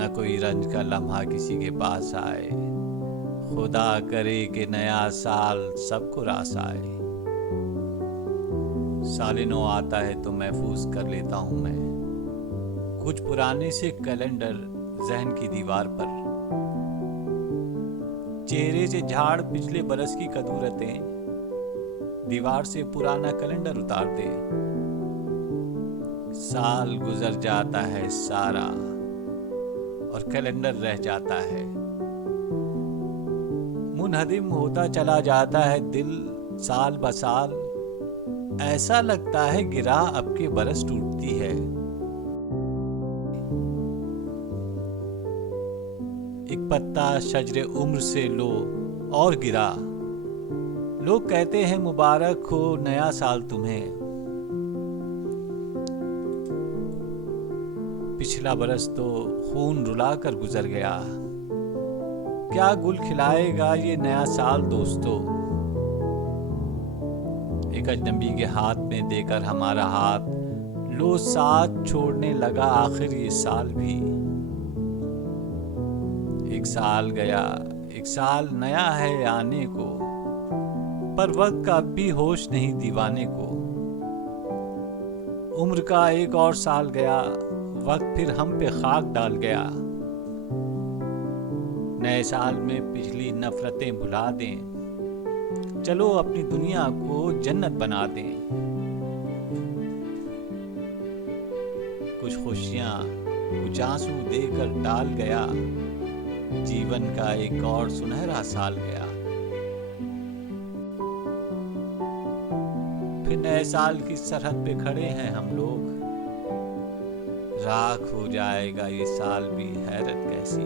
न कोई रंज का लम्हा किसी के पास आए। खुदा करे कि नया साल सबको रास आए। साल नौ आता है तो महफूज कर लेता हूँ मैं कुछ पुराने से कैलेंडर जहन की दीवार पर। चेहरे से झाड़ पिछले बरस की कदूरतें, दीवार से पुराना कैलेंडर उतार दे। साल गुजर जाता है सारा और कैलेंडर रह जाता है। मुनहदिम होता चला जाता है दिल साल ब साल। ऐसा लगता है गिरा अब के बरस टूटती है। एक पत्ता शजरे उम्र से लो और गिरा। लोग कहते हैं मुबारक हो नया साल तुम्हें। पिछला बरस तो खून रुला कर गुजर गया। क्या गुल खिलाएगा ये नया साल दोस्तों। एक अजनबी के हाथ में देकर हमारा हाथ लो साथ छोड़ने लगा आखिर ये साल भी। एक साल गया, एक साल नया है आने को, पर वक्त का भी होश नहीं दीवाने को। उम्र का एक और साल गया, वक्त फिर हम पे खाक डाल गया। नए साल में पिछली नफरतें भुला दें, चलो अपनी दुनिया को जन्नत बना दें। कुछ खुशियां कुछ आंसू देकर टाल गया, जीवन का एक और सुनहरा साल गया। फिर नए साल की सरहद पे खड़े हैं हम लोग। राख हो जाएगा ये साल भी, हैरत कैसी।